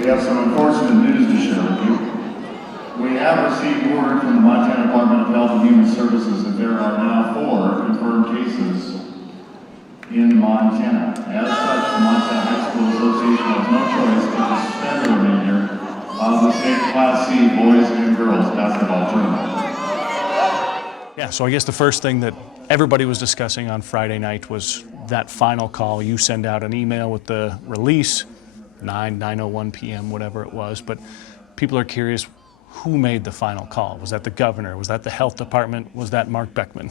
We have some unfortunate news to share with you. We have received word from the Montana Department of Health and Human Services that there are now 4 confirmed cases in Montana. As such, the Montana High School Association has no choice but to suspend the remainder of the state Class C boys and girls basketball tournament. Yeah, so I guess the first thing that everybody was discussing on Friday night was that final call. You send out an email with the release, 9:01 p.m., whatever it was, but people are curious, who made the final call? Was that the governor? Was that the health department? Was that Mark Beckman?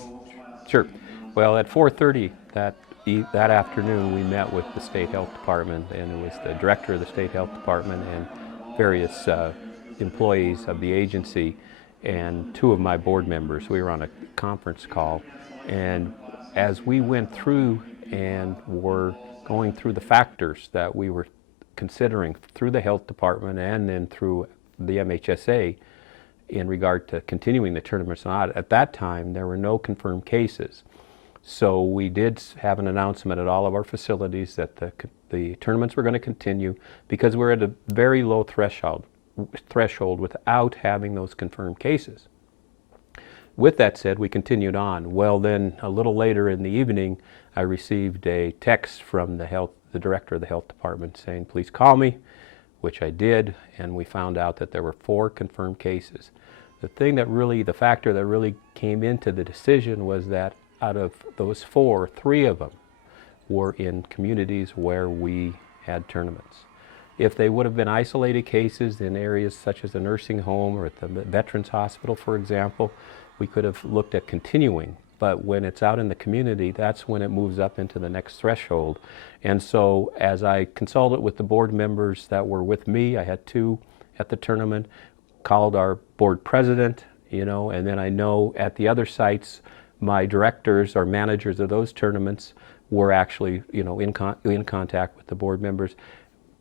Sure. Well, at 4:30 that afternoon, we met with the state health department, and it was the director of the state health department and various employees of the agency and 2 of my board members. We were on a conference call, and as we went through and were going through the factors that we were considering through the health department and then through the MHSA in regard to continuing the tournaments, not at that time there were no confirmed cases. So we did have an announcement at all of our facilities that the tournaments were going to continue because we're at a very low threshold without having those confirmed cases. With that said, we continued on. Well, then a little later in the evening, I received a text from the director of the health department saying, please call me, which I did, and we found out that there were 4 confirmed cases. The factor that really came into the decision was that out of those 4, 3 of them were in communities where we had tournaments. If they would have been isolated cases in areas such as a nursing home or at the Veterans Hospital, for example, we could have looked at continuing. But when it's out in the community, that's when it moves up into the next threshold. And so as I consulted with the board members that were with me, I had 2 at the tournament, called our board president, and then I know at the other sites, my directors or managers of those tournaments were actually, in contact with the board members.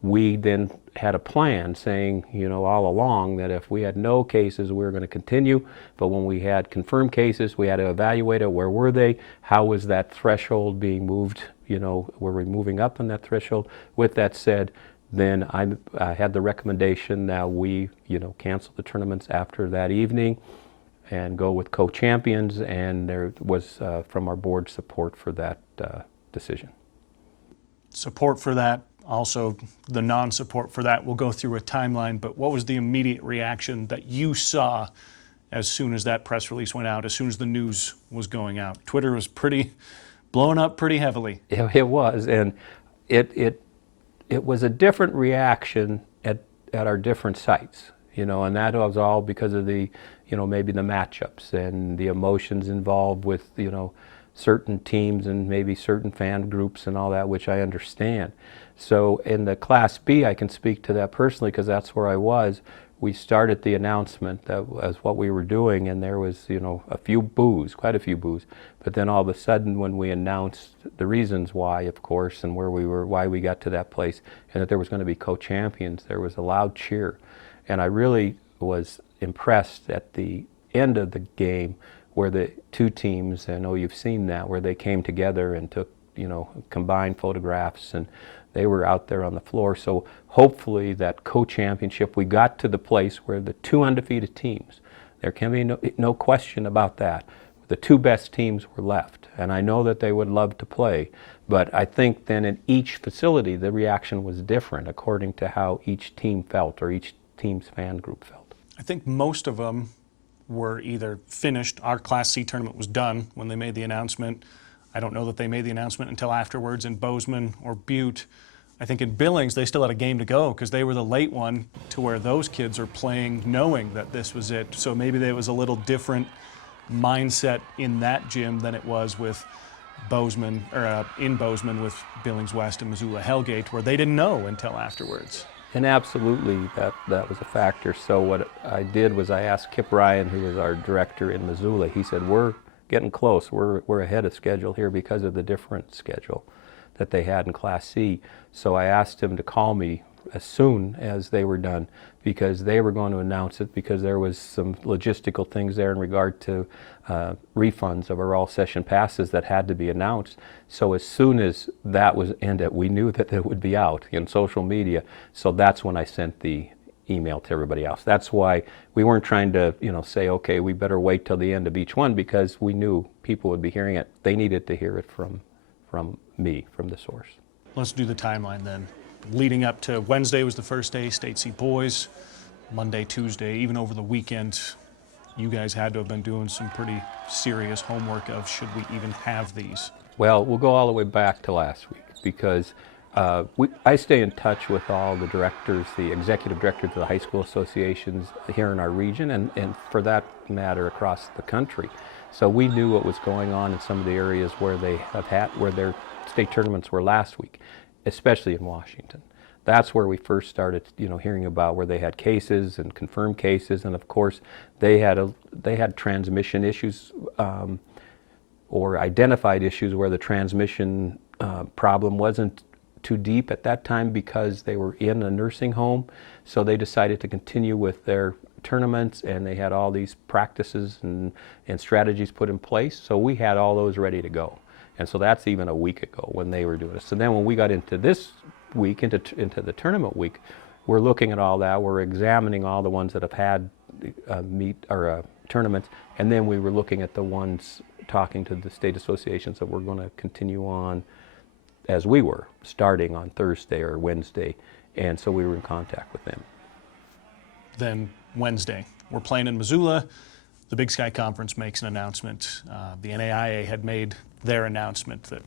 We then had a plan saying, all along that if we had no cases, we were going to continue. But when we had confirmed cases, we had to evaluate it. Where were they? How was that threshold being moved? Were we moving up on that threshold? With that said, then I had the recommendation that we, cancel the tournaments after that evening and go with co-champions. And there was, from our board, support for that decision. Support for that. Also, the non-support for that. We'll go through a timeline, but what was the immediate reaction that you saw as soon as that press release went out, as soon as the news was going out? Twitter was blowing up pretty heavily. It was, and it was a different reaction at our different sites, and that was all because of the, maybe the matchups and the emotions involved with, certain teams and maybe certain fan groups and all that, which I understand. So in the Class B, I can speak to that personally because that's where I was. We started the announcement that was what we were doing, and there was, a few boos, quite a few boos. But then all of a sudden, when we announced the reasons why, of course, and where we were, why we got to that place, and that there was going to be co-champions, there was a loud cheer. And I really was impressed at the end of the game where the 2 teams, I know you've seen that, where they came together and took, combined photographs, and they were out there on the floor. So hopefully that co-championship, we got to the place where the 2 undefeated teams, there can be no question about that. The 2 best teams were left, and I know that they would love to play, but I think then in each facility the reaction was different according to how each team felt or each team's fan group felt. I think most of them were either finished. Our Class C tournament was done when they made the announcement. I don't know that they made the announcement until afterwards in Bozeman or Butte. I think in Billings they still had a game to go because they were the late one to where those kids are playing knowing that this was it. So maybe there was a little different mindset in that gym than it was with Bozeman, or in Bozeman with Billings West and Missoula Hellgate, where they didn't know until afterwards. And absolutely, that was a factor. So what I did was I asked Kip Ryan, who was our director in Missoula. He said, we're getting close. We're ahead of schedule here because of the different schedule that they had in Class C. So I asked him to call me as soon as they were done, because they were going to announce it, because there was some logistical things there in regard to refunds of our all-session passes that had to be announced. So as soon as that was ended, we knew that it would be out in social media. So that's when I sent the email to everybody else. That's why we weren't trying to, say, okay, we better wait till the end of each one, because we knew people would be hearing it. They needed to hear it from me, from the source. Let's do the timeline then. Leading up to Wednesday was the first day, State C boys. Monday, Tuesday, even over the weekend, you guys had to have been doing some pretty serious homework of should we even have these? Well, we'll go all the way back to last week, because I stay in touch with all the directors, the executive directors of the high school associations here in our region, and for that matter across the country. So we knew what was going on in some of the areas where where their state tournaments were last week, especially in Washington. That's where we first started, hearing about where they had cases and confirmed cases, and of course they had transmission issues or identified issues where the transmission problem wasn't too deep at that time because they were in a nursing home. So they decided to continue with their tournaments, and they had all these practices and strategies put in place. So we had all those ready to go. And so that's even a week ago when they were doing it. So then when we got into this week, into the tournament week, we're looking at all that. We're examining all the ones that have had tournaments, and then we were looking at the ones, talking to the state associations that we're going to continue on as we were, starting on Thursday or Wednesday, and so we were in contact with them. Then Wednesday, we're playing in Missoula. The Big Sky Conference makes an announcement. The NAIA had made their announcement that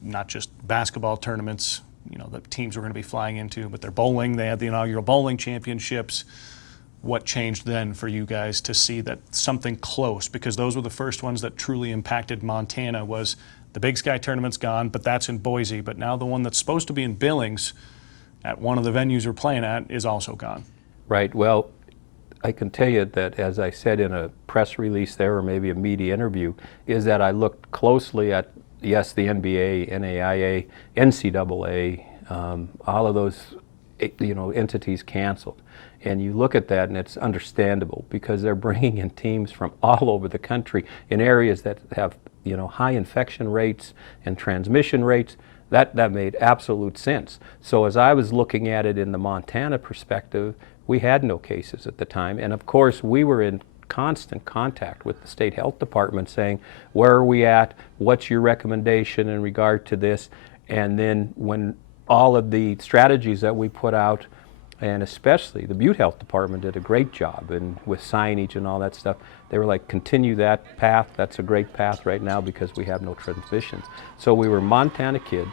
not just basketball tournaments, that teams were going to be flying into, but their bowling. They had the inaugural bowling championships. What changed then for you guys to see that something close, because those were the first ones that truly impacted Montana, was the Big Sky tournament's gone, but that's in Boise. But now the one that's supposed to be in Billings at one of the venues we're playing at is also gone. Right. Well, I can tell you that, as I said in a press release there, or maybe a media interview, is that I looked closely at, yes, the NBA, NAIA, NCAA, all of those entities canceled. And you look at that and it's understandable, because they're bringing in teams from all over the country in areas that have high infection rates and transmission rates. That made absolute sense. So as I was looking at it in the Montana perspective, we had no cases at the time, and of course we were in constant contact with the state health department saying, where are we at, what's your recommendation in regard to this? And then when all of the strategies that we put out, and especially the Butte Health Department did a great job, and with signage and all that stuff, they were like, continue that path, that's a great path right now because we have no transmissions. So we were Montana kids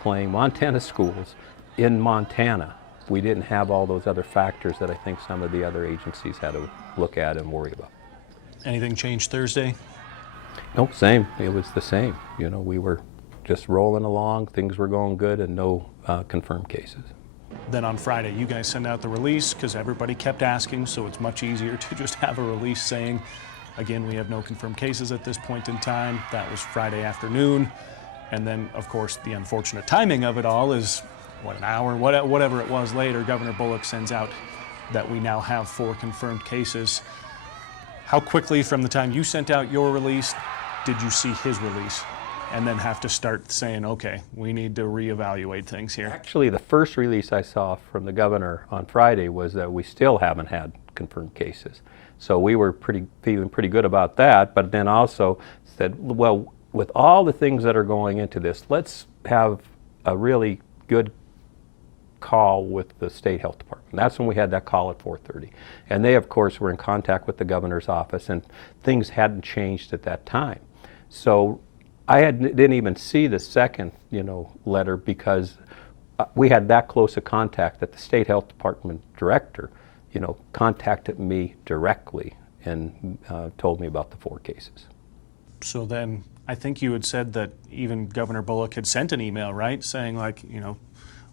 playing Montana schools in Montana. We didn't have all those other factors that I think some of the other agencies had to look at and worry about. Anything changed Thursday? No, same. It was the same. We were just rolling along, things were going good, and no confirmed cases. Then on Friday, you guys send out the release because everybody kept asking, so it's much easier to just have a release saying, again, we have no confirmed cases at this point in time. That was Friday afternoon. And then, of course, the unfortunate timing of it all is, an hour, whatever it was later, Governor Bullock sends out that we now have 4 confirmed cases. How quickly from the time you sent out your release did you see his release? And then have to start saying, okay, we need to reevaluate things here? Actually, the first release I saw from the governor on Friday was that we still haven't had confirmed cases. So we were feeling pretty good about that, but then also said, well, with all the things that are going into this, let's have a really good call with the state health department. That's when we had that call at 4:30. And they, of course, were in contact with the governor's office, and things hadn't changed at that time. So I didn't even see the second, letter, because we had that close a contact that the state health department director, contacted me directly and told me about the 4 cases. So then I think you had said that even Governor Bullock had sent an email, right, saying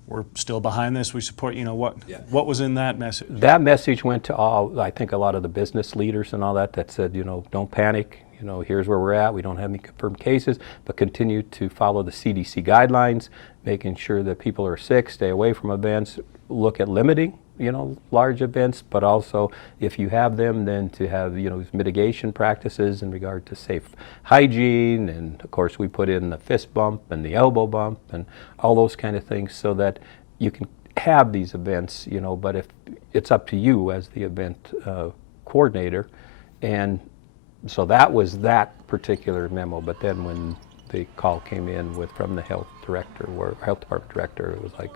we're still behind this, we support, what was in that message? That message went to all, I think a lot of the business leaders and all that said, don't panic, you know, here's where we're at. We don't have any confirmed cases, but continue to follow the CDC guidelines, making sure that people are sick, stay away from events, look at limiting, you know, large events, but also if you have them, then to have, you know, mitigation practices in regard to safe hygiene. And of course we put in the fist bump and the elbow bump and all those kind of things so that you can have these events, you know, but if it's up to you as the event coordinator. And so that was that particular memo. But then when the call came in from the health director, or health department director, it was like,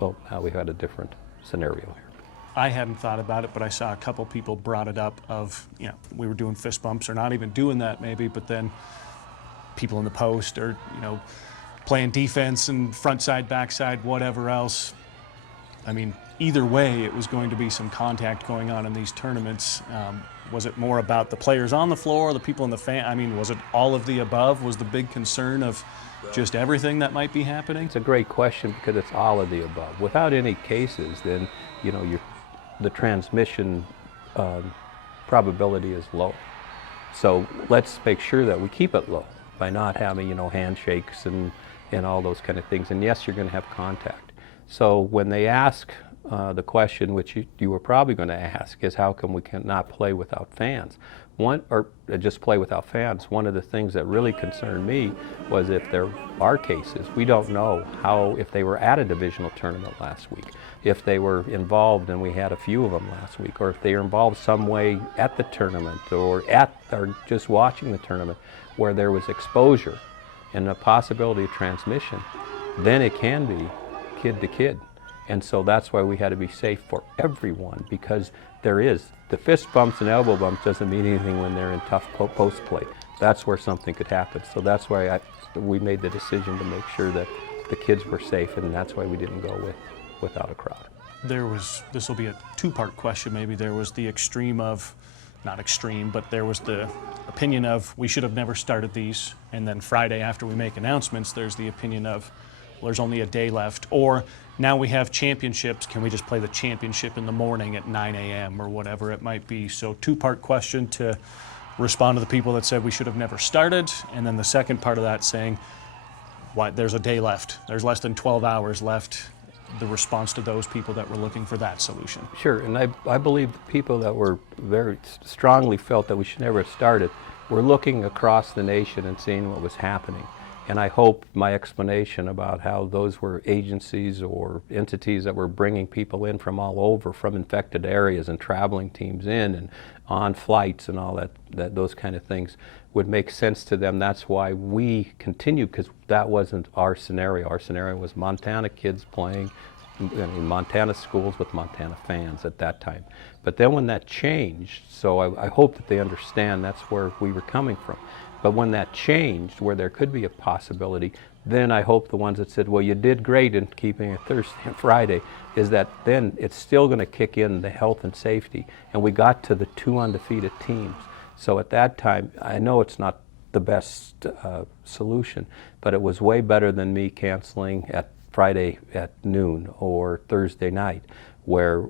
well, now we had a different scenario here. I hadn't thought about it, but I saw a couple people brought it up of, you know, we were doing fist bumps or not even doing that maybe, but then people in the post or, you know, playing defense and front side, back side, whatever else. I mean, either way, it was going to be some contact going on in these tournaments. Was it more about the players on the floor, the people in the fan? I mean, was it all of the above? Was the big concern of just everything that might be happening? It's a great question because it's all of the above. Without any cases, then, you know, the transmission probability is low. So let's make sure that we keep it low by not having, you know, handshakes and all those kind of things. And yes, you're going to have contact. So when they ask the question, which you were probably going to ask, is how come we cannot play without fans? Or just play without fans. One of the things that really concerned me was if there are cases. We don't know if they were at a divisional tournament last week, if they were involved, and we had a few of them last week, or if they were involved some way at the tournament or just watching the tournament where there was exposure and a possibility of transmission. Then it can be kid to kid. And so that's why we had to be safe for everyone, because the fist bumps and elbow bumps doesn't mean anything when they're in tough post play. That's where something could happen. So that's why we made the decision to make sure that the kids were safe, and that's why we didn't go without a crowd. This will be a two-part question maybe. There was the extreme of, not extreme, but there was the opinion of we should have never started these. And then Friday after we make announcements, there's the opinion of, well, there's only a day left. Or now we have championships, can we just play the championship in the morning at 9 a.m. or whatever it might be? So two-part question to respond to the people that said we should have never started. And then the second part of that saying, there's a day left. There's less than 12 hours left. The response to those people that were looking for that solution. Sure, and I believe the people that were very strongly felt that we should never have started were looking across the nation and seeing what was happening. And I hope my explanation about how those were agencies or entities that were bringing people in from all over, from infected areas, and traveling teams in and on flights and all those kind of things would make sense to them. That's why we continued, because that wasn't our scenario. Our scenario was Montana kids playing in Montana schools with Montana fans at that time. But then when that changed, so I hope that they understand that's where we were coming from. But when that changed, where there could be a possibility, then I hope the ones that said, well, you did great in keeping it Thursday and Friday, is that then it's still going to kick in the health and safety. And we got to the 2 undefeated teams. So at that time, I know it's not the best solution, but it was way better than me canceling at Friday at noon or Thursday night, where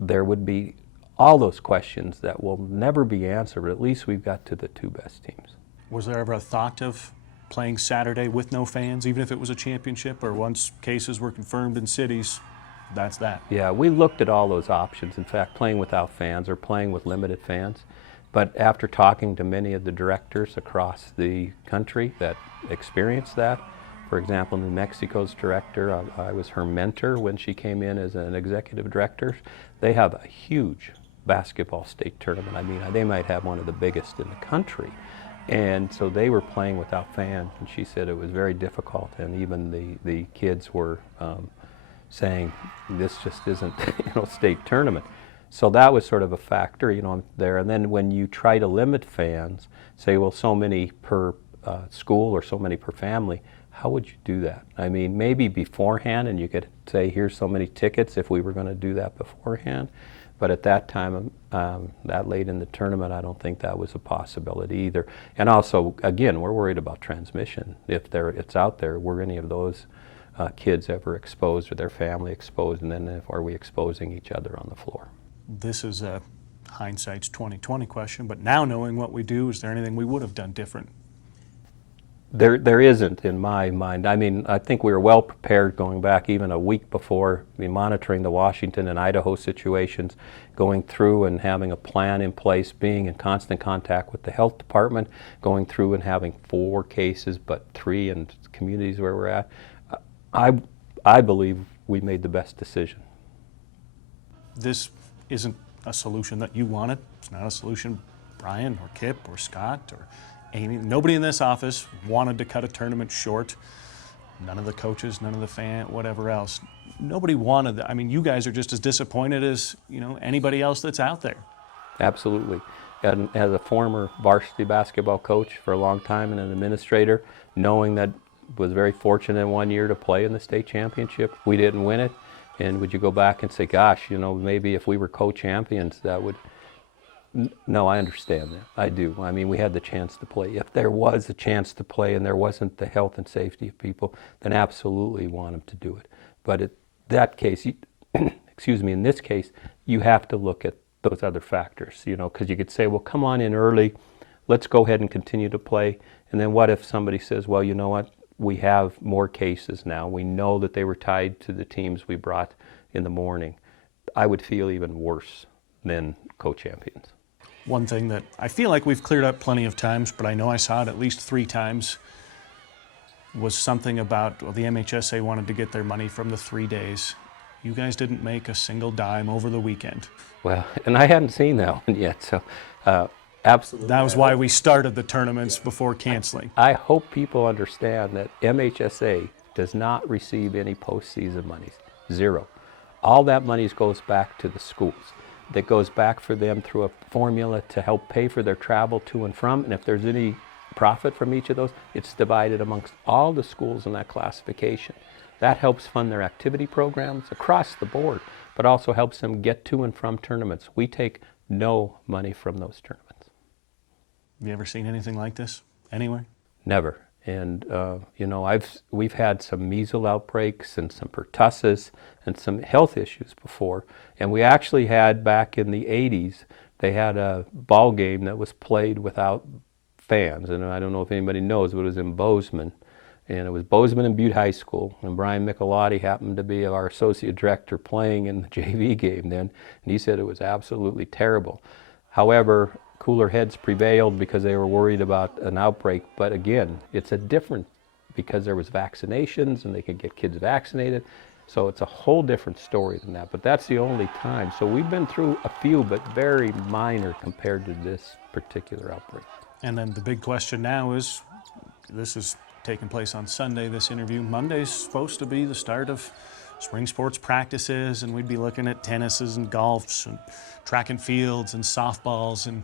there would be all those questions that will never be answered, but at least we've got to the 2 best teams. Was there ever a thought of playing Saturday with no fans, even if it was a championship, or once cases were confirmed in cities, that's that? Yeah, we looked at all those options. In fact, playing without fans or playing with limited fans. But after talking to many of the directors across the country that experienced that, for example, New Mexico's director, I was her mentor when she came in as an executive director. They have a huge basketball state tournament. I mean, they might have one of the biggest in the country. And so they were playing without fans, and she said it was very difficult, and even the kids were saying, this just isn't, state tournament. So that was sort of a factor, there. And then when you try to limit fans, say, well, so many per school or so many per family, how would you do that? I mean, maybe beforehand, and you could say, here's so many tickets if we were going to do that beforehand. But at that time, that late in the tournament, I don't think that was a possibility either. And also, again, we're worried about transmission. If it's out there, were any of those kids ever exposed or their family exposed, and then are we exposing each other on the floor? This is hindsight's 20/20 question, but now knowing what we do, is there anything we would have done different? There isn't in my mind. I mean, I think we were well prepared going back even a week before, monitoring the Washington and Idaho situations, going through and having a plan in place, being in constant contact with the health department, going through and having 4 cases, but 3 in communities where we're at. I believe we made the best decision. This isn't a solution that you wanted. It's not a solution Brian or Kip or Scott or Amy, nobody in this office wanted to cut a tournament short. None of the coaches, none of the fan, whatever else. Nobody wanted that. I mean, you guys are just as disappointed as, anybody else that's out there. Absolutely. And as a former varsity basketball coach for a long time and an administrator, knowing that was very fortunate one year to play in the state championship, we didn't win it. And would you go back and say, gosh, maybe if we were co-champions, that would... No, I understand that. I do. I mean, we had the chance to play. If there was a chance to play and there wasn't the health and safety of people, then absolutely want them to do it. But in that case, excuse me, in this case, you have to look at those other factors, because you could say, well, come on in early, let's go ahead and continue to play. And then what if somebody says, well, you know what, we have more cases now. We know that they were tied to the teams we brought in the morning. I would feel even worse than co-champions. One thing that I feel like we've cleared up plenty of times, but I know I saw it at least 3 times, was something about, well, the MHSA wanted to get their money from the 3 days. You guys didn't make a single dime over the weekend. Well, and I hadn't seen that one yet, so absolutely. That was why we started the tournaments before canceling. I hope people understand that MHSA does not receive any postseason monies, 0. All that money goes back to the schools. That goes back for them through a formula to help pay for their travel to and from, and if there's any profit from each of those, it's divided amongst all the schools in that classification. That helps fund their activity programs across the board, but also helps them get to and from tournaments. We take no money from those tournaments. Have you ever seen anything like this anywhere? Never. And we've had some measles outbreaks and some pertussis and some health issues before. And we actually had, back in the 80s, they had a ball game that was played without fans. And I don't know if anybody knows, but it was in Bozeman. And it was Bozeman and Butte High School. And Brian Michelotti happened to be our associate director playing in the JV game then. And he said it was absolutely terrible. However, cooler heads prevailed because they were worried about an outbreak. But again, it's a different, because there was vaccinations and they could get kids vaccinated. So it's a whole different story than that. But that's the only time. So we've been through a few, but very minor compared to this particular outbreak. And then the big question now is, this is taking place on Sunday, this interview. Monday's supposed to be the start of spring sports practices, and we'd be looking at tennises and golfs and track and fields and softballs and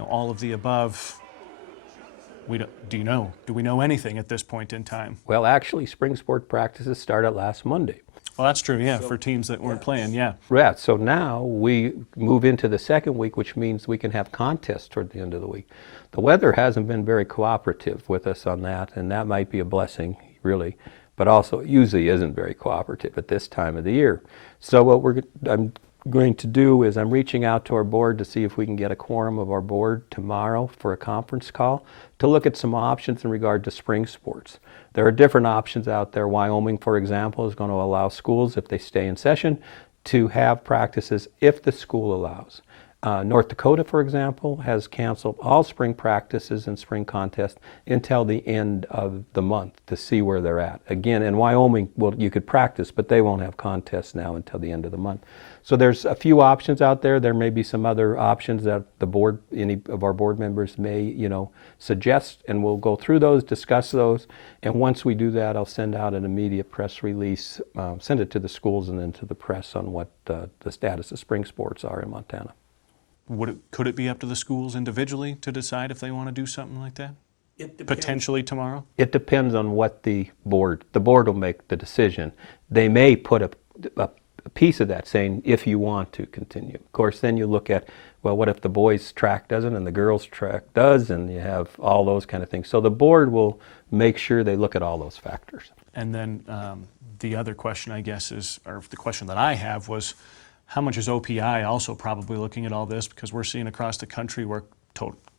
all of the above. Do we know anything at this point in time? Well, actually, spring sport practices started last Monday. Well, that's true, yeah, for teams that weren't playing, yeah. Right, so now we move into the second week, which means we can have contests toward the end of the week. The weather hasn't been very cooperative with us on that, and that might be a blessing, really, but also it usually isn't very cooperative at this time of the year. So what I'm going to do is I'm reaching out to our board to see if we can get a quorum of our board tomorrow for a conference call to look at some options in regard to spring sports. There are different options out there. Wyoming, for example, is going to allow schools, if they stay in session, to have practices if the school allows. North Dakota, for example, has canceled all spring practices and spring contests until the end of the month to see where they're at. Again, in Wyoming, well, you could practice, but they won't have contests now until the end of the month. So there's a few options out there. There may be some other options that the board, any of our board members may, suggest, and we'll go through those, discuss those, and once we do that, I'll send out an immediate press release, send it to the schools and then to the press on what the status of spring sports are in Montana. Could it be up to the schools individually to decide if they want to do something like that? Potentially tomorrow? It depends on what the board will make the decision. They may put a piece of that saying, if you want to continue. Of course, then you look at, well, what if the boys track doesn't and the girls track does, and you have all those kind of things. So the board will make sure they look at all those factors. And then the other question, I guess, or the question that I have was, how much is OPI also probably looking at all this? Because we're seeing across the country where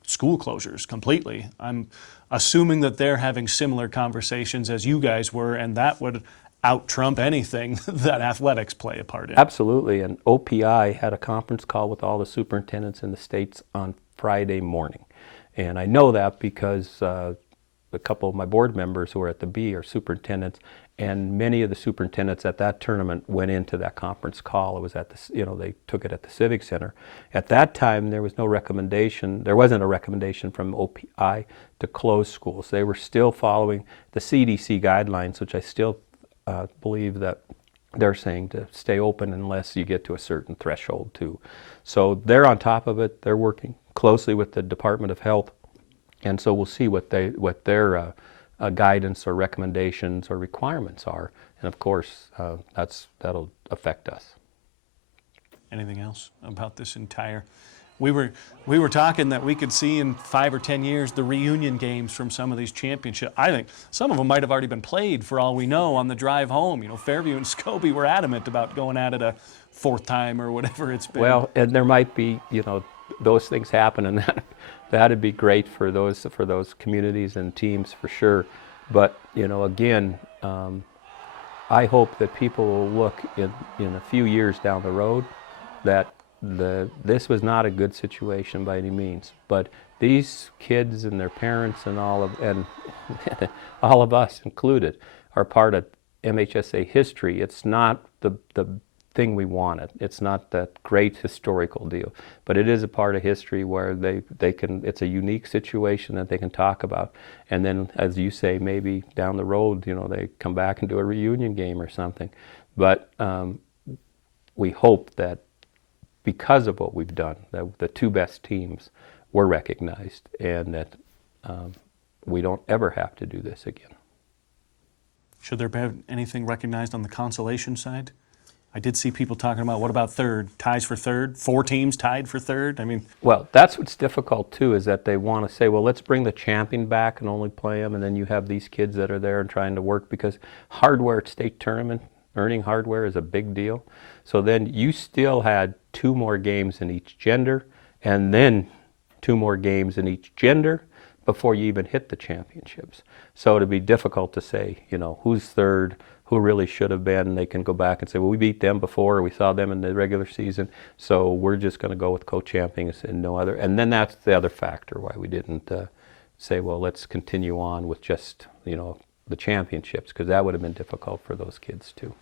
school closures completely. I'm assuming that they're having similar conversations as you guys were, and that would out-trump anything that athletics play a part in. Absolutely, and OPI had a conference call with all the superintendents in the states on Friday morning. And I know that because a couple of my board members who are at the B are superintendents, and many of the superintendents at that tournament went into that conference call. It was at the, they took it at the Civic Center. At that time, there was no recommendation, there wasn't a recommendation from OPI to close schools. They were still following the CDC guidelines, which I still believe that they're saying to stay open unless you get to a certain threshold too. So they're on top of it. They're working closely with the Department of Health, and so we'll see what their guidance or recommendations or requirements are, and of course that'll affect us. Anything else about this entire? We were talking that we could see in 5 or 10 years the reunion games from some of these championships. I think some of them might have already been played for all we know on the drive home. Fairview and Scobie were adamant about going at it a 4th time or whatever it's been. Well, and there might be, those things happen, and that'd be great for those communities and teams for sure. But again, I hope that people will look in a few years down the road that this was not a good situation by any means, but these kids and their parents and all of us included are part of MHSA history. It's not the thing we wanted. It's not that great historical deal, but it is a part of history where they can. It's a unique situation that they can talk about, and then, as you say, maybe down the road, they come back and do a reunion game or something. But we hope that, because of what we've done, that the 2 best teams were recognized, and that we don't ever have to do this again. Should there be anything recognized on the consolation side? I did see people talking about, what about 3rd? Ties for 3rd? 4 teams tied for 3rd? Well, that's what's difficult too, is that they want to say, well, let's bring the champion back and only play them, and then you have these kids that are there and trying to work, because hardware at state tournament, earning hardware is a big deal. So then you still had 2 more games in each gender, and then 2 more games in each gender before you even hit the championships. So it'd be difficult to say, who's 3rd, who really should have been. They can go back and say, well, we beat them before, or we saw them in the regular season, so we're just going to go with co-champions and no other. And then that's the other factor why we didn't say, well, let's continue on with just, the championships, because that would have been difficult for those kids too.